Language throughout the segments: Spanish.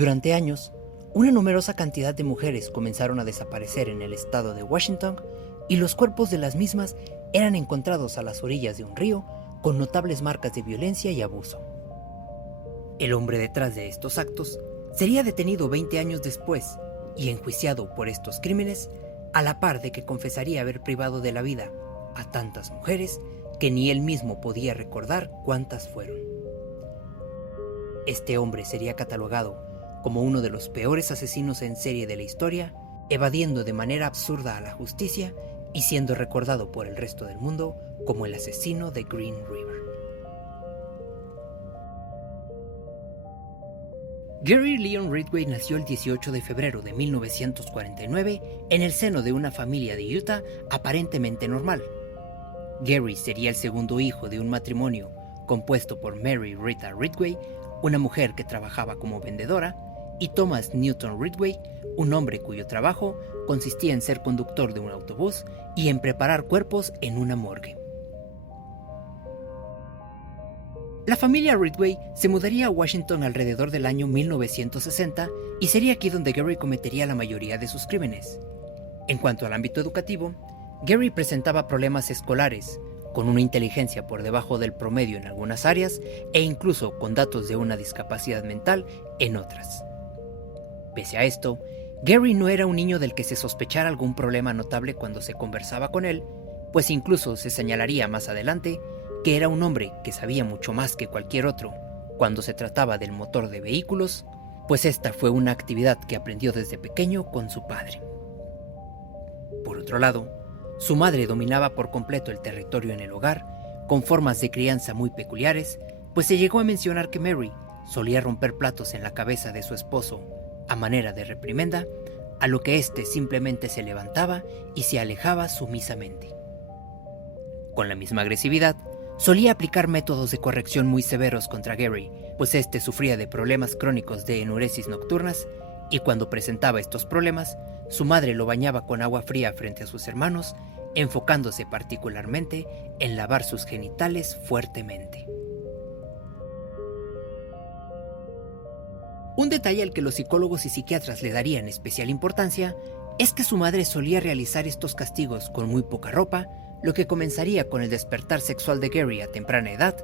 Durante años, una numerosa cantidad de mujeres comenzaron a desaparecer en el estado de Washington y los cuerpos de las mismas eran encontrados a las orillas de un río con notables marcas de violencia y abuso. El hombre detrás de estos actos sería detenido 20 años después y enjuiciado por estos crímenes, a la par de que confesaría haber privado de la vida a tantas mujeres que ni él mismo podía recordar cuántas fueron. Este hombre sería catalogado como uno de los peores asesinos en serie de la historia, evadiendo de manera absurda a la justicia y siendo recordado por el resto del mundo como el asesino de Green River. Gary Leon Ridgway nació el 18 de febrero de 1949 en el seno de una familia de Utah aparentemente normal. Gary sería el segundo hijo de un matrimonio compuesto por Mary Rita Ridgway, una mujer que trabajaba como vendedora, y Thomas Newton Ridgway, un hombre cuyo trabajo consistía en ser conductor de un autobús y en preparar cuerpos en una morgue. La familia Ridgway se mudaría a Washington alrededor del año 1960 y sería aquí donde Gary cometería la mayoría de sus crímenes. En cuanto al ámbito educativo, Gary presentaba problemas escolares, con una inteligencia por debajo del promedio en algunas áreas e incluso con datos de una discapacidad mental en otras. Pese a esto, Gary no era un niño del que se sospechara algún problema notable cuando se conversaba con él, pues incluso se señalaría más adelante que era un hombre que sabía mucho más que cualquier otro cuando se trataba del motor de vehículos, pues esta fue una actividad que aprendió desde pequeño con su padre. Por otro lado, su madre dominaba por completo el territorio en el hogar, con formas de crianza muy peculiares, pues se llegó a mencionar que Mary solía romper platos en la cabeza de su esposo a manera de reprimenda, a lo que éste simplemente se levantaba y se alejaba sumisamente. Con la misma agresividad, solía aplicar métodos de corrección muy severos contra Gary, pues éste sufría de problemas crónicos de enuresis nocturnas, y cuando presentaba estos problemas, su madre lo bañaba con agua fría frente a sus hermanos, enfocándose particularmente en lavar sus genitales fuertemente. Un detalle al que los psicólogos y psiquiatras le darían especial importancia es que su madre solía realizar estos castigos con muy poca ropa, lo que comenzaría con el despertar sexual de Gary a temprana edad.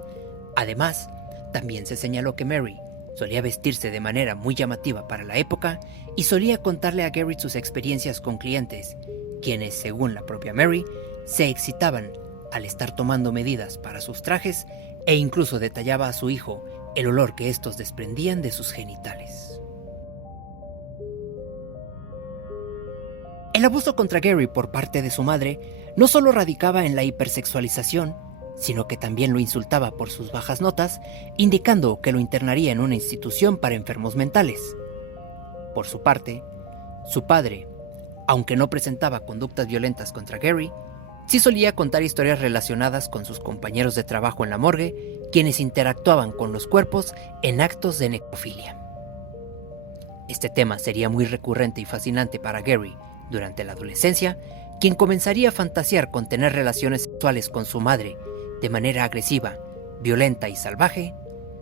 Además, también se señaló que Mary solía vestirse de manera muy llamativa para la época y solía contarle a Gary sus experiencias con clientes, quienes, según la propia Mary, se excitaban al estar tomando medidas para sus trajes e incluso detallaba a su hijo el olor que estos desprendían de sus genitales. El abuso contra Gary por parte de su madre no solo radicaba en la hipersexualización, sino que también lo insultaba por sus bajas notas, indicando que lo internaría en una institución para enfermos mentales. Por su parte, su padre, aunque no presentaba conductas violentas contra Gary, sí solía contar historias relacionadas con sus compañeros de trabajo en la morgue, quienes interactuaban con los cuerpos en actos de necrofilia. Este tema sería muy recurrente y fascinante para Gary durante la adolescencia, quien comenzaría a fantasear con tener relaciones sexuales con su madre de manera agresiva, violenta y salvaje,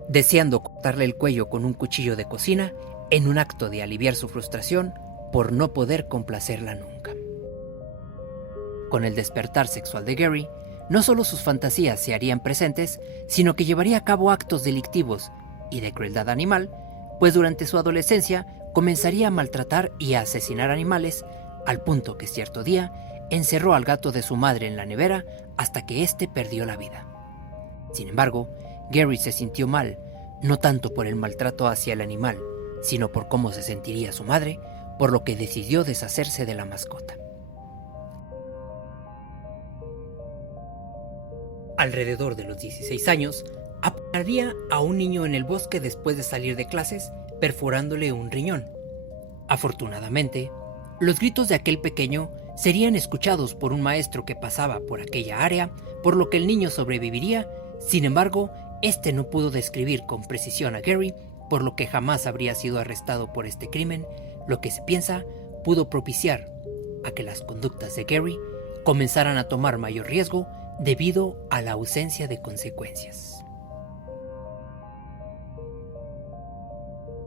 deseando cortarle el cuello con un cuchillo de cocina en un acto de aliviar su frustración por no poder complacerla nunca. Con el despertar sexual de Gary, no solo sus fantasías se harían presentes, sino que llevaría a cabo actos delictivos y de crueldad animal, pues durante su adolescencia comenzaría a maltratar y a asesinar animales, al punto que cierto día encerró al gato de su madre en la nevera hasta que éste perdió la vida. Sin embargo, Gary se sintió mal, no tanto por el maltrato hacia el animal, sino por cómo se sentiría su madre, por lo que decidió deshacerse de la mascota. Alrededor de los 16 años, apuñalaría a un niño en el bosque después de salir de clases, perforándole un riñón. Afortunadamente, los gritos de aquel pequeño serían escuchados por un maestro que pasaba por aquella área, por lo que el niño sobreviviría. Sin embargo, este no pudo describir con precisión a Gary, por lo que jamás habría sido arrestado por este crimen, lo que se piensa pudo propiciar a que las conductas de Gary comenzaran a tomar mayor riesgo debido a la ausencia de consecuencias.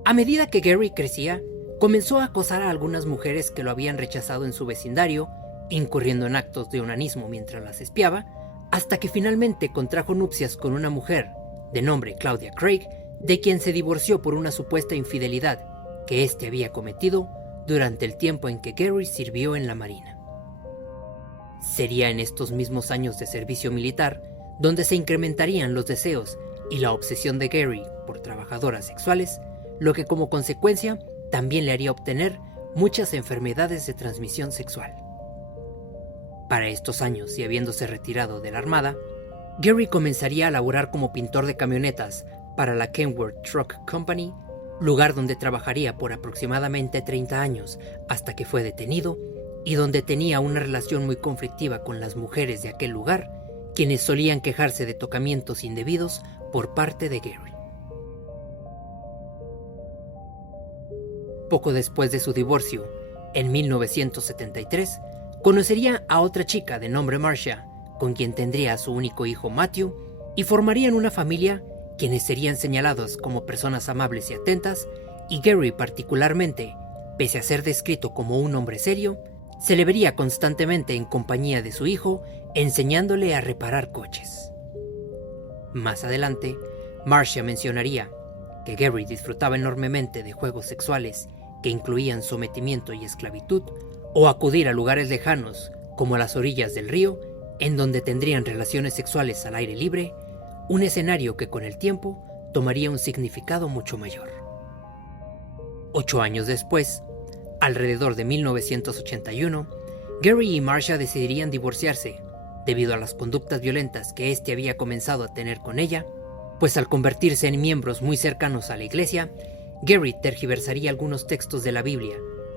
A medida que Gary crecía, comenzó a acosar a algunas mujeres que lo habían rechazado en su vecindario, incurriendo en actos de onanismo mientras las espiaba, hasta que finalmente contrajo nupcias con una mujer de nombre Claudia Craig, de quien se divorció por una supuesta infidelidad que éste había cometido durante el tiempo en que Gary sirvió en la Marina. Sería en estos mismos años de servicio militar donde se incrementarían los deseos y la obsesión de Gary por trabajadoras sexuales, lo que como consecuencia también le haría obtener muchas enfermedades de transmisión sexual. Para estos años y habiéndose retirado de la Armada, Gary comenzaría a laborar como pintor de camionetas para la Kenworth Truck Company, lugar donde trabajaría por aproximadamente 30 años hasta que fue detenido y donde tenía una relación muy conflictiva con las mujeres de aquel lugar, quienes solían quejarse de tocamientos indebidos por parte de Gary. Poco después de su divorcio, en 1973, conocería a otra chica de nombre Marcia, con quien tendría a su único hijo Matthew, y formarían una familia quienes serían señalados como personas amables y atentas, y Gary particularmente, pese a ser descrito como un hombre serio, se le vería constantemente en compañía de su hijo, enseñándole a reparar coches. Más adelante, Marcia mencionaría que Gary disfrutaba enormemente de juegos sexuales que incluían sometimiento y esclavitud, o acudir a lugares lejanos, como a las orillas del río, en donde tendrían relaciones sexuales al aire libre, un escenario que con el tiempo tomaría un significado mucho mayor. 8 años después, alrededor de 1981, Gary y Marcia decidirían divorciarse debido a las conductas violentas que éste había comenzado a tener con ella, pues al convertirse en miembros muy cercanos a la iglesia, Gary tergiversaría algunos textos de la Biblia,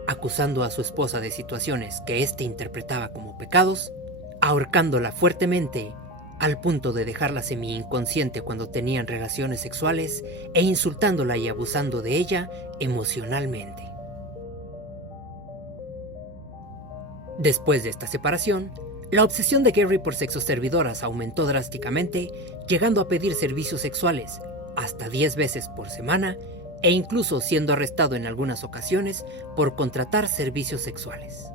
acusando a su esposa de situaciones que éste interpretaba como pecados, ahorcándola fuertemente al punto de dejarla semi-inconsciente cuando tenían relaciones sexuales e insultándola y abusando de ella emocionalmente. Después de esta separación, la obsesión de Gary por sexoservidoras aumentó drásticamente, llegando a pedir servicios sexuales hasta 10 veces por semana e incluso siendo arrestado en algunas ocasiones por contratar servicios sexuales.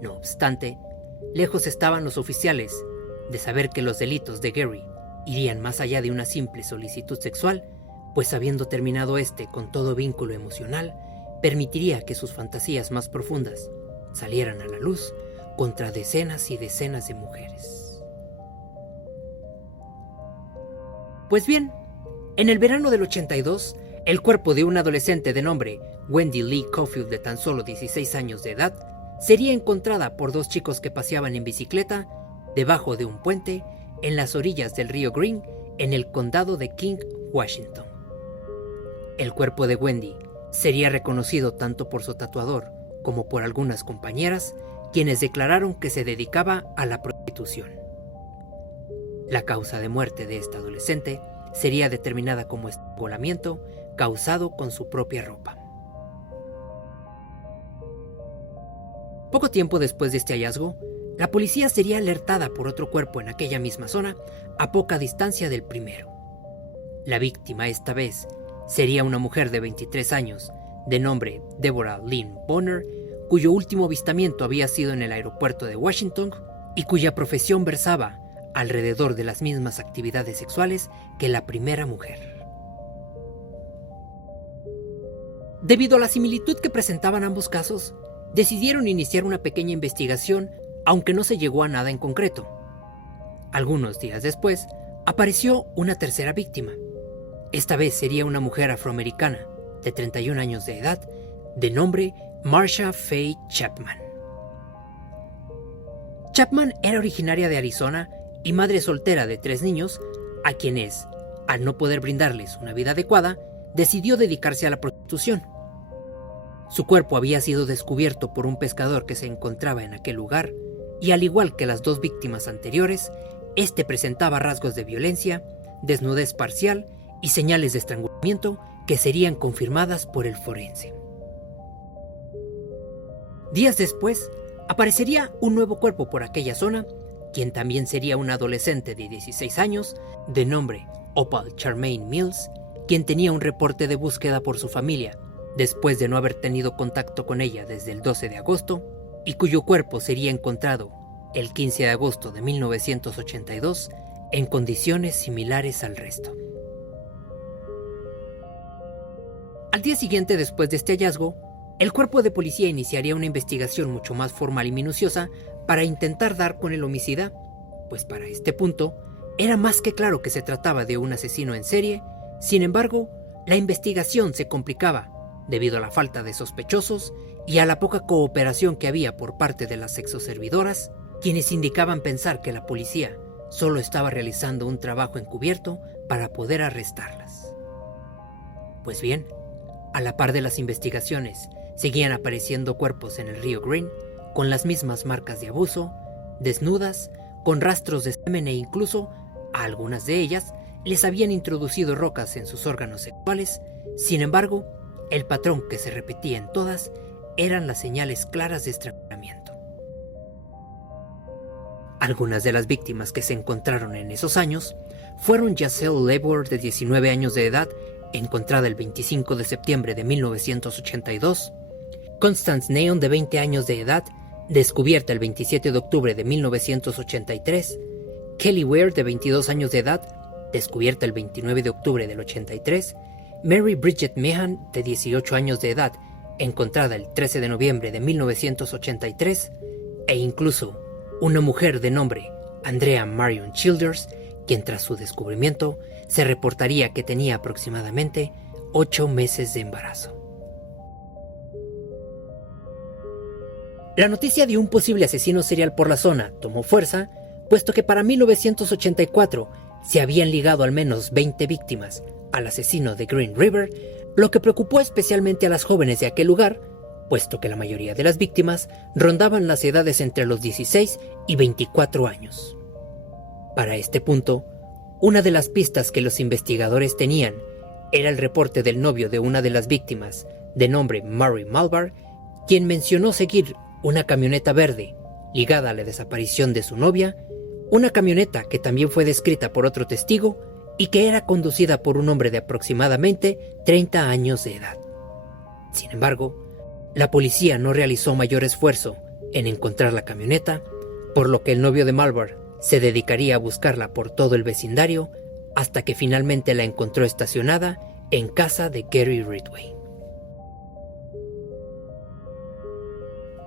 No obstante, lejos estaban los oficiales de saber que los delitos de Gary irían más allá de una simple solicitud sexual, pues habiendo terminado con todo vínculo emocional, permitiría que sus fantasías más profundas salieran a la luz contra decenas y decenas de mujeres. Pues bien, en el verano del 82, el cuerpo de una adolescente de nombre Wendy Lee Caulfield, de tan solo 16 años de edad, sería encontrada por 2 chicos que paseaban en bicicleta debajo de un puente en las orillas del río Green, en el condado de King, Washington. El cuerpo de Wendy sería reconocido tanto por su tatuador como por algunas compañeras, quienes declararon que se dedicaba a la prostitución. La causa de muerte de esta adolescente sería determinada como estrangulamiento causado con su propia ropa. Poco tiempo después de este hallazgo, la policía sería alertada por otro cuerpo en aquella misma zona, a poca distancia del primero. La víctima esta vez sería una mujer de 23 años, de nombre Deborah Lynn Bonner, cuyo último avistamiento había sido en el aeropuerto de Washington y cuya profesión versaba alrededor de las mismas actividades sexuales que la primera mujer. Debido a la similitud que presentaban ambos casos, decidieron iniciar una pequeña investigación, aunque no se llegó a nada en concreto. Algunos días después, apareció una tercera víctima. Esta vez sería una mujer afroamericana, de 31 años de edad, de nombre Marsha Faye Chapman. Chapman era originaria de Arizona y madre soltera de 3 niños, a quienes, al no poder brindarles una vida adecuada, decidió dedicarse a la prostitución. Su cuerpo había sido descubierto por un pescador que se encontraba en aquel lugar, y al igual que las 2 víctimas anteriores, este presentaba rasgos de violencia, desnudez parcial y señales de estrangulamiento que serían confirmadas por el forense. Días después, aparecería un nuevo cuerpo por aquella zona, quien también sería una adolescente de 16 años, de nombre Opal Charmaine Mills, quien tenía un reporte de búsqueda por su familia, después de no haber tenido contacto con ella desde el 12 de agosto, y cuyo cuerpo sería encontrado el 15 de agosto de 1982 en condiciones similares al resto. Al día siguiente, después de este hallazgo, el cuerpo de policía iniciaría una investigación mucho más formal y minuciosa para intentar dar con el homicida, pues para este punto era más que claro que se trataba de un asesino en serie. Sin embargo, la investigación se complicaba debido a la falta de sospechosos y a la poca cooperación que había por parte de las sexoservidoras, quienes indicaban pensar que la policía solo estaba realizando un trabajo encubierto para poder arrestarlas. Pues bien, a la par de las investigaciones, seguían apareciendo cuerpos en el río Green con las mismas marcas de abuso, desnudas, con rastros de semen e incluso a algunas de ellas les habían introducido rocas en sus órganos sexuales. Sin embargo, el patrón que se repetía en todas eran las señales claras de estrangulamiento. Algunas de las víctimas que se encontraron en esos años fueron Giselle Lebor, de 19 años de edad, encontrada el 25 de septiembre de 1982, Constance Neon, de 20 años de edad, descubierta el 27 de octubre de 1983, Kelly Ware, de 22 años de edad, descubierta el 29 de octubre del 83, Mary Bridget Meehan, de 18 años de edad, encontrada el 13 de noviembre de 1983, e incluso una mujer de nombre Andrea Marion Childers, quien tras su descubrimiento se reportaría que tenía aproximadamente 8 meses de embarazo. La noticia de un posible asesino serial por la zona tomó fuerza, puesto que para 1984 se habían ligado al menos 20 víctimas al asesino de Green River, lo que preocupó especialmente a las jóvenes de aquel lugar, puesto que la mayoría de las víctimas rondaban las edades entre los 16 y 24 años. Para este punto, una de las pistas que los investigadores tenían era el reporte del novio de una de las víctimas, de nombre Murray Malvar, quien mencionó seguir una camioneta verde ligada a la desaparición de su novia, una camioneta que también fue descrita por otro testigo y que era conducida por un hombre de aproximadamente 30 años de edad. Sin embargo, la policía no realizó mayor esfuerzo en encontrar la camioneta, por lo que el novio de Malvar se dedicaría a buscarla por todo el vecindario hasta que finalmente la encontró estacionada en casa de Gary Ridgway.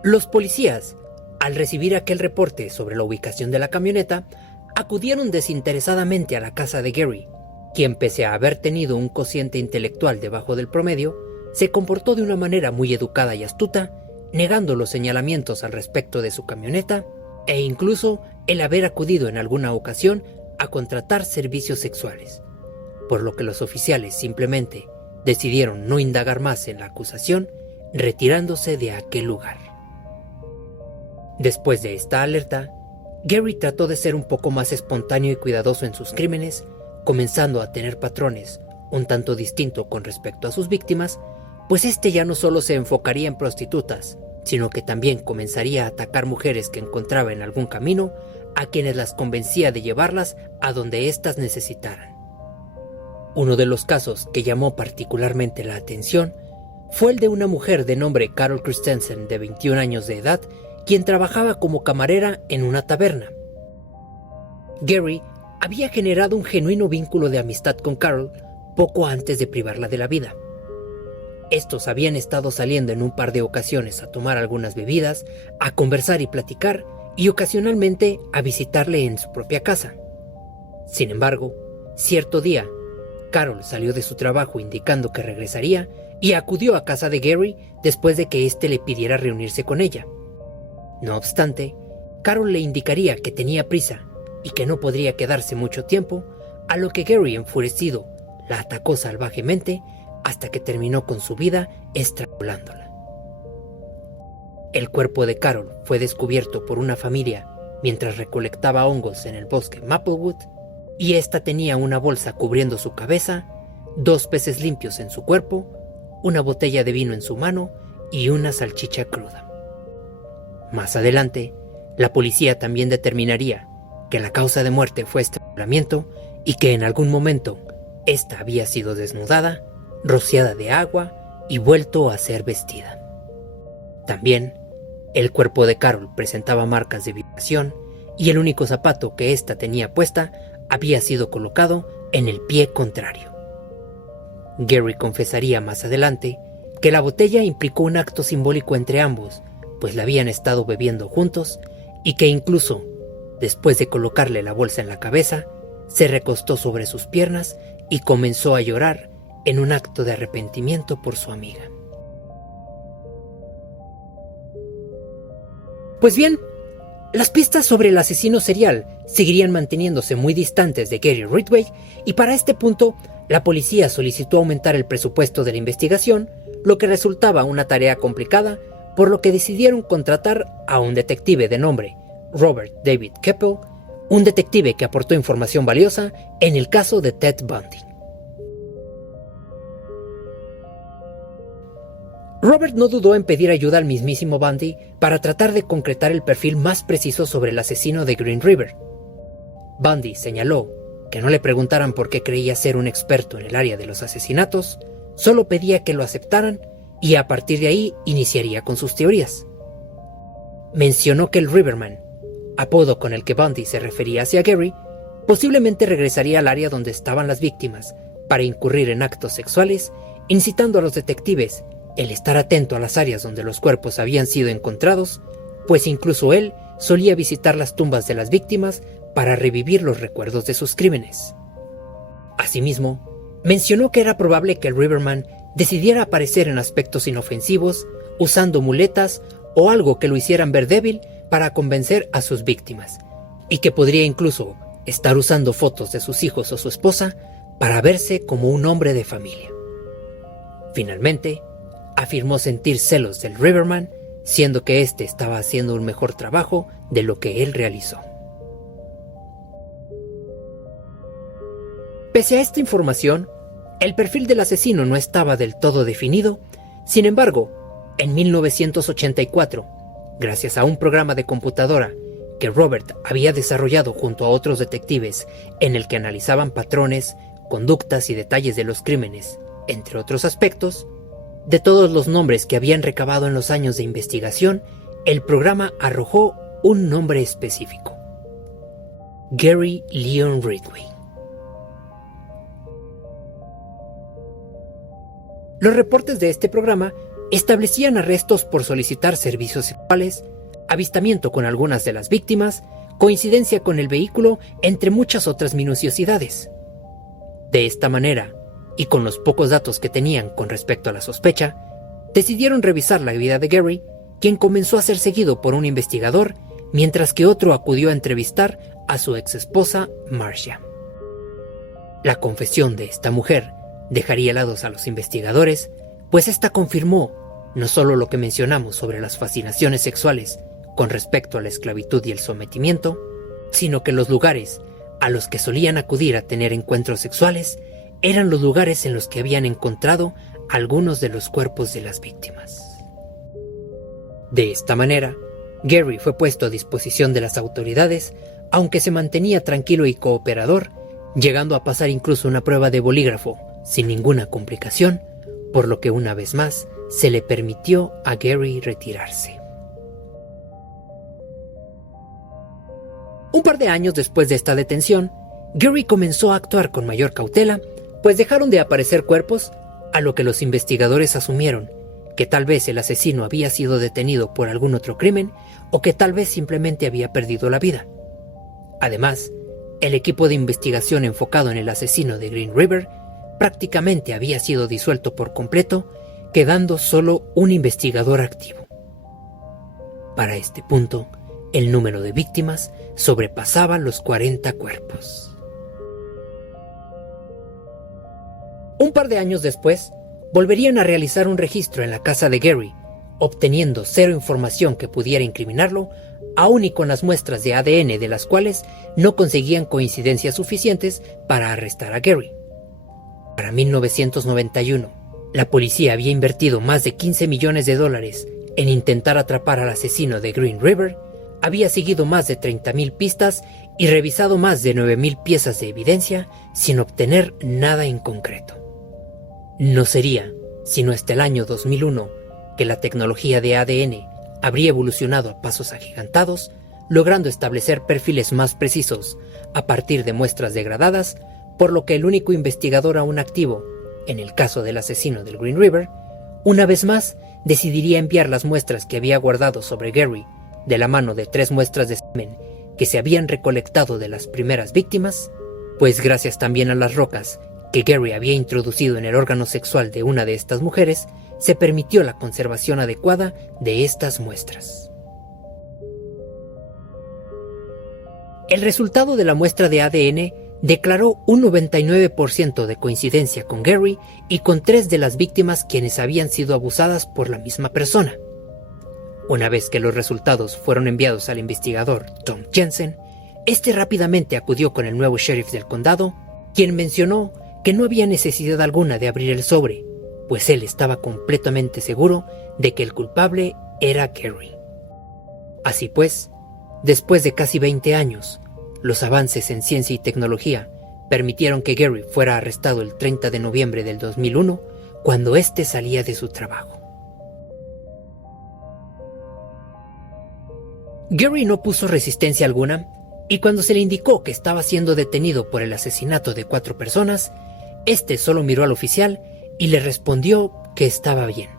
Los policías, al recibir aquel reporte sobre la ubicación de la camioneta, acudieron desinteresadamente a la casa de Gary, quien, pese a haber tenido un cociente intelectual debajo del promedio, se comportó de una manera muy educada y astuta, negando los señalamientos al respecto de su camioneta e incluso el haber acudido en alguna ocasión a contratar servicios sexuales, por lo que los oficiales simplemente decidieron no indagar más en la acusación, retirándose de aquel lugar. Después de esta alerta, Gary trató de ser un poco más espontáneo y cuidadoso en sus crímenes, comenzando a tener patrones un tanto distintos con respecto a sus víctimas, pues este ya no solo se enfocaría en prostitutas, sino que también comenzaría a atacar mujeres que encontraba en algún camino, a quienes las convencía de llevarlas a donde éstas necesitaran. Uno de los casos que llamó particularmente la atención fue el de una mujer de nombre Carol Christensen, de 21 años de edad, quien trabajaba como camarera en una taberna. Gary había generado un genuino vínculo de amistad con Carol poco antes de privarla de la vida. Estos habían estado saliendo en un par de ocasiones a tomar algunas bebidas, a conversar y platicar, y ocasionalmente a visitarle en su propia casa. Sin embargo, cierto día, Carol salió de su trabajo indicando que regresaría y acudió a casa de Gary después de que éste le pidiera reunirse con ella. No obstante, Carol le indicaría que tenía prisa y que no podría quedarse mucho tiempo, a lo que Gary, enfurecido, la atacó salvajemente hasta que terminó con su vida estrangulándola. El cuerpo de Carol fue descubierto por una familia mientras recolectaba hongos en el bosque Maplewood, y ésta tenía una bolsa cubriendo su cabeza, 2 peces limpios en su cuerpo, una botella de vino en su mano y una salchicha cruda. Más adelante, la policía también determinaría que la causa de muerte fue estrangulamiento y que en algún momento Esta había sido desnudada, rociada de agua y vuelto a ser vestida. También, el cuerpo de Carol presentaba marcas de violación y el único zapato que ésta tenía puesta había sido colocado en el pie contrario. Gary confesaría más adelante que la botella implicó un acto simbólico entre ambos, pues la habían estado bebiendo juntos y que incluso, después de colocarle la bolsa en la cabeza, se recostó sobre sus piernas y comenzó a llorar en un acto de arrepentimiento por su amiga. Pues bien, las pistas sobre el asesino serial seguirían manteniéndose muy distantes de Gary Ridgway y para este punto la policía solicitó aumentar el presupuesto de la investigación, lo que resultaba una tarea complicada, por lo que decidieron contratar a un detective de nombre Robert David Keppel, un detective que aportó información valiosa en el caso de Ted Bundy. Robert no dudó en pedir ayuda al mismísimo Bundy para tratar de concretar el perfil más preciso sobre el asesino de Green River. Bundy señaló que no le preguntaran por qué creía ser un experto en el área de los asesinatos, solo pedía que lo aceptaran y a partir de ahí iniciaría con sus teorías. Mencionó que el Riverman, apodo con el que Bundy se refería hacia Gary, posiblemente regresaría al área donde estaban las víctimas para incurrir en actos sexuales, incitando a los detectives el estar atento a las áreas donde los cuerpos habían sido encontrados, pues incluso él solía visitar las tumbas de las víctimas para revivir los recuerdos de sus crímenes. Asimismo, mencionó que era probable que el Riverman decidiera aparecer en aspectos inofensivos, usando muletas o algo que lo hicieran ver débil para convencer a sus víctimas, y que podría incluso estar usando fotos de sus hijos o su esposa para verse como un hombre de familia. Finalmente, afirmó sentir celos del Riverman, siendo que éste estaba haciendo un mejor trabajo de lo que él realizó. Pese a esta información, el perfil del asesino no estaba del todo definido. Sin embargo, en 1984, gracias a un programa de computadora que Robert había desarrollado junto a otros detectives en el que analizaban patrones, conductas y detalles de los crímenes, entre otros aspectos, de todos los nombres que habían recabado en los años de investigación, el programa arrojó un nombre específico: Gary Leon Ridgway. Los reportes de este programa establecían arrestos por solicitar servicios sexuales, avistamiento con algunas de las víctimas, coincidencia con el vehículo, entre muchas otras minuciosidades. De esta manera, y con los pocos datos que tenían con respecto a la sospecha, decidieron revisar la vida de Gary, quien comenzó a ser seguido por un investigador, mientras que otro acudió a entrevistar a su exesposa Marcia. La confesión de esta mujer dejaría helados a los investigadores, pues esta confirmó no solo lo que mencionamos sobre las fascinaciones sexuales con respecto a la esclavitud y el sometimiento, sino que los lugares a los que solían acudir a tener encuentros sexuales eran los lugares en los que habían encontrado algunos de los cuerpos de las víctimas. De esta manera, Gary fue puesto a disposición de las autoridades, aunque se mantenía tranquilo y cooperador, llegando a pasar incluso una prueba de bolígrafo sin ninguna complicación, por lo que una vez más se le permitió a Gary retirarse. Un par de años después de esta detención, Gary comenzó a actuar con mayor cautela, pues dejaron de aparecer cuerpos, a lo que los investigadores asumieron que tal vez el asesino había sido detenido por algún otro crimen o que tal vez simplemente había perdido la vida. Además, el equipo de investigación enfocado en el asesino de Green River prácticamente había sido disuelto por completo, quedando solo un investigador activo. Para este punto, el número de víctimas sobrepasaba los 40 cuerpos. Un par de años después, volverían a realizar un registro en la casa de Gary, obteniendo cero información que pudiera incriminarlo, aun y con las muestras de ADN de las cuales no conseguían coincidencias suficientes para arrestar a Gary. Para 1991, la policía había invertido más de $15 millones en intentar atrapar al asesino de Green River, había seguido más de 30.000 pistas y revisado más de 9.000 piezas de evidencia sin obtener nada en concreto. No sería sino hasta el año 2001 que la tecnología de ADN habría evolucionado a pasos agigantados, logrando establecer perfiles más precisos a partir de muestras degradadas, por lo que el único investigador aún activo, en el caso del asesino del Green River, una vez más decidiría enviar las muestras que había guardado sobre Gary de la mano de 3 muestras de semen que se habían recolectado de las primeras víctimas, pues gracias también a las rocas que Gary había introducido en el órgano sexual de una de estas mujeres, se permitió la conservación adecuada de estas muestras. El resultado de la muestra de ADN declaró un 99% de coincidencia con Gary y con 3 de las víctimas quienes habían sido abusadas por la misma persona. Una vez que los resultados fueron enviados al investigador Tom Jensen, este rápidamente acudió con el nuevo sheriff del condado, quien mencionó que no había necesidad alguna de abrir el sobre, pues él estaba completamente seguro de que el culpable era Gary. Así pues, después de casi 20 años, los avances en ciencia y tecnología permitieron que Gary fuera arrestado el 30 de noviembre del 2001, cuando éste salía de su trabajo. Gary no puso resistencia alguna, y cuando se le indicó que estaba siendo detenido por el asesinato de 4 personas, este solo miró al oficial y le respondió que estaba bien.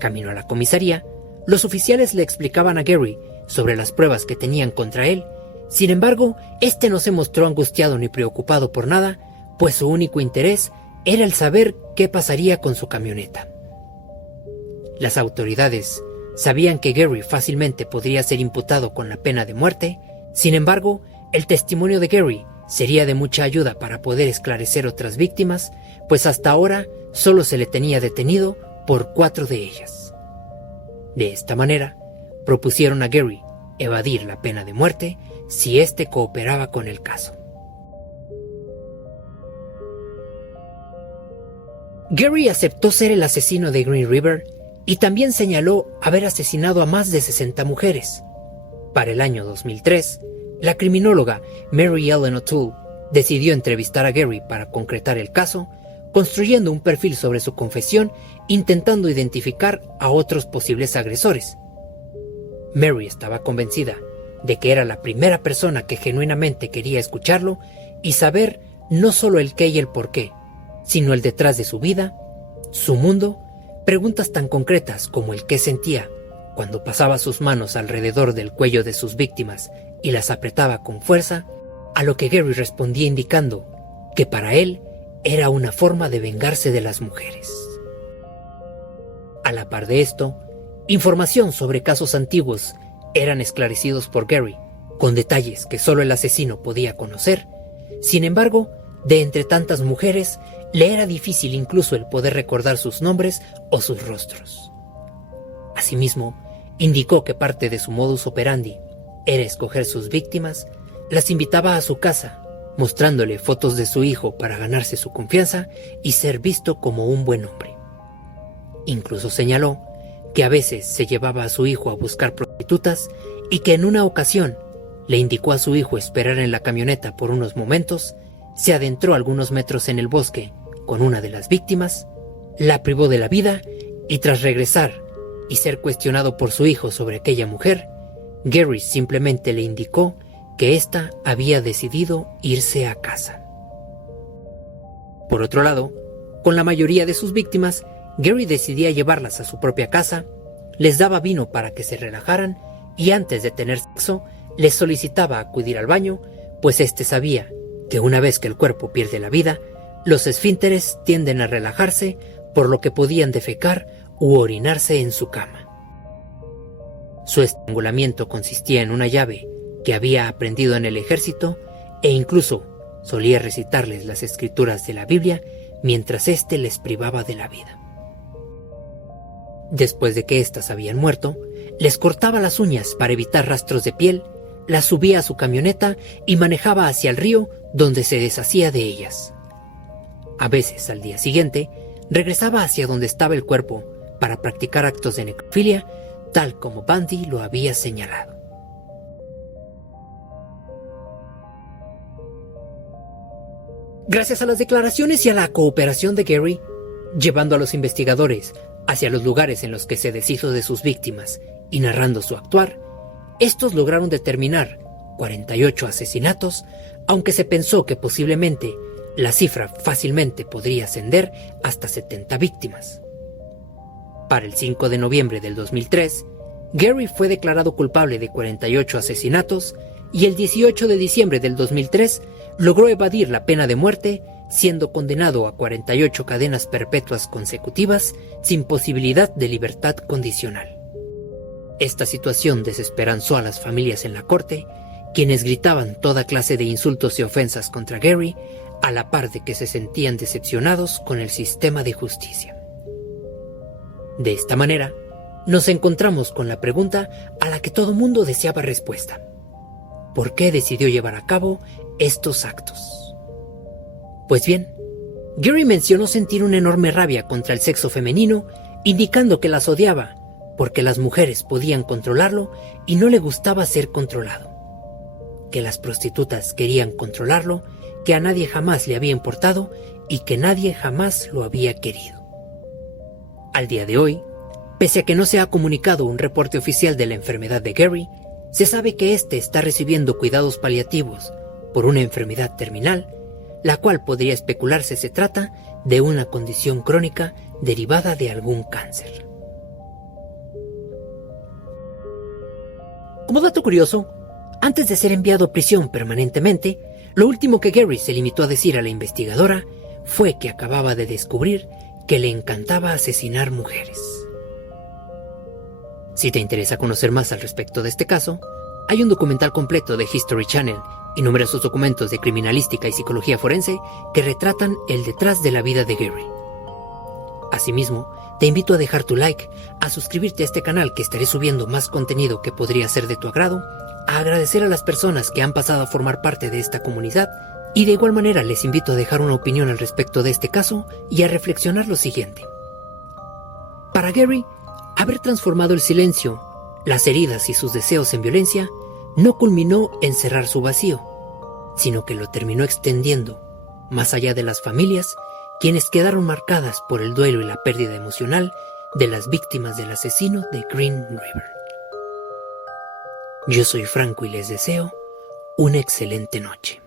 Camino a la comisaría, los oficiales le explicaban a Gary sobre las pruebas que tenían contra él. Sin embargo, este no se mostró angustiado ni preocupado por nada, pues su único interés era el saber qué pasaría con su camioneta. Las autoridades sabían que Gary fácilmente podría ser imputado con la pena de muerte. Sin embargo, el testimonio de Gary sería de mucha ayuda para poder esclarecer otras víctimas, pues hasta ahora solo se le tenía detenido por 4 de ellas. De esta manera, propusieron a Gary evadir la pena de muerte si éste cooperaba con el caso. Gary aceptó ser el asesino de Green River y también señaló haber asesinado a más de 60 mujeres. Para el año 2003, la criminóloga Mary Ellen O'Toole decidió entrevistar a Gary para concretar el caso, construyendo un perfil sobre su confesión, intentando identificar a otros posibles agresores. Mary estaba convencida de que era la primera persona que genuinamente quería escucharlo y saber no solo el qué y el por qué, sino el detrás de su vida, su mundo, preguntas tan concretas como el qué sentía cuando pasaba sus manos alrededor del cuello de sus víctimas y las apretaba con fuerza, a lo que Gary respondía indicando que para él era una forma de vengarse de las mujeres. A la par de esto, información sobre casos antiguos eran esclarecidos por Gary, con detalles que solo el asesino podía conocer. Sin embargo, de entre tantas mujeres, le era difícil incluso el poder recordar sus nombres o sus rostros. Asimismo, indicó que parte de su modus operandi era escoger sus víctimas, las invitaba a su casa, mostrándole fotos de su hijo para ganarse su confianza y ser visto como un buen hombre. Incluso señaló que a veces se llevaba a su hijo a buscar prostitutas y que en una ocasión le indicó a su hijo esperar en la camioneta por unos momentos, se adentró algunos metros en el bosque con una de las víctimas, la privó de la vida y tras regresar y ser cuestionado por su hijo sobre aquella mujer, Gary simplemente le indicó que ésta había decidido irse a casa. Por otro lado, con la mayoría de sus víctimas, Gary decidía llevarlas a su propia casa, les daba vino para que se relajaran y antes de tener sexo les solicitaba acudir al baño, pues éste sabía que una vez que el cuerpo pierde la vida, los esfínteres tienden a relajarse, por lo que podían defecar u orinarse en su cama. Su estrangulamiento consistía en una llave que había aprendido en el ejército e incluso solía recitarles las escrituras de la Biblia mientras éste les privaba de la vida. Después de que éstas habían muerto, les cortaba las uñas para evitar rastros de piel, las subía a su camioneta y manejaba hacia el río donde se deshacía de ellas. A veces, al día siguiente, regresaba hacia donde estaba el cuerpo para practicar actos de necrofilia, tal como Bundy lo había señalado. Gracias a las declaraciones y a la cooperación de Gary, llevando a los investigadores hacia los lugares en los que se deshizo de sus víctimas y narrando su actuar, estos lograron determinar 48 asesinatos, aunque se pensó que posiblemente la cifra fácilmente podría ascender hasta 70 víctimas. Para el 5 de noviembre del 2003, Gary fue declarado culpable de 48 asesinatos y el 18 de diciembre del 2003 logró evadir la pena de muerte, siendo condenado a 48 cadenas perpetuas consecutivas sin posibilidad de libertad condicional. Esta situación desesperanzó a las familias en la corte, quienes gritaban toda clase de insultos y ofensas contra Gary, a la par de que se sentían decepcionados con el sistema de justicia. De esta manera, nos encontramos con la pregunta a la que todo mundo deseaba respuesta. ¿Por qué decidió llevar a cabo estos actos? Pues bien, Gary mencionó sentir una enorme rabia contra el sexo femenino, indicando que las odiaba porque las mujeres podían controlarlo y no le gustaba ser controlado. Que las prostitutas querían controlarlo, que a nadie jamás le había importado y que nadie jamás lo había querido. Al día de hoy, pese a que no se ha comunicado un reporte oficial de la enfermedad de Gary, se sabe que éste está recibiendo cuidados paliativos por una enfermedad terminal, la cual podría especularse se trata de una condición crónica derivada de algún cáncer. Como dato curioso, antes de ser enviado a prisión permanentemente, lo último que Gary se limitó a decir a la investigadora fue que acababa de descubrir que le encantaba asesinar mujeres. Si te interesa conocer más al respecto de este caso, hay un documental completo de History Channel y numerosos documentos de criminalística y psicología forense que retratan el detrás de la vida de Gary. Asimismo, te invito a dejar tu like, a suscribirte a este canal que estaré subiendo más contenido que podría ser de tu agrado, a agradecer a las personas que han pasado a formar parte de esta comunidad y de igual manera les invito a dejar una opinión al respecto de este caso y a reflexionar lo siguiente. Para Gary, haber transformado el silencio, las heridas y sus deseos en violencia no culminó en cerrar su vacío, sino que lo terminó extendiendo más allá de las familias, quienes quedaron marcadas por el duelo y la pérdida emocional de las víctimas del asesino de Green River. Yo soy Franco y les deseo una excelente noche.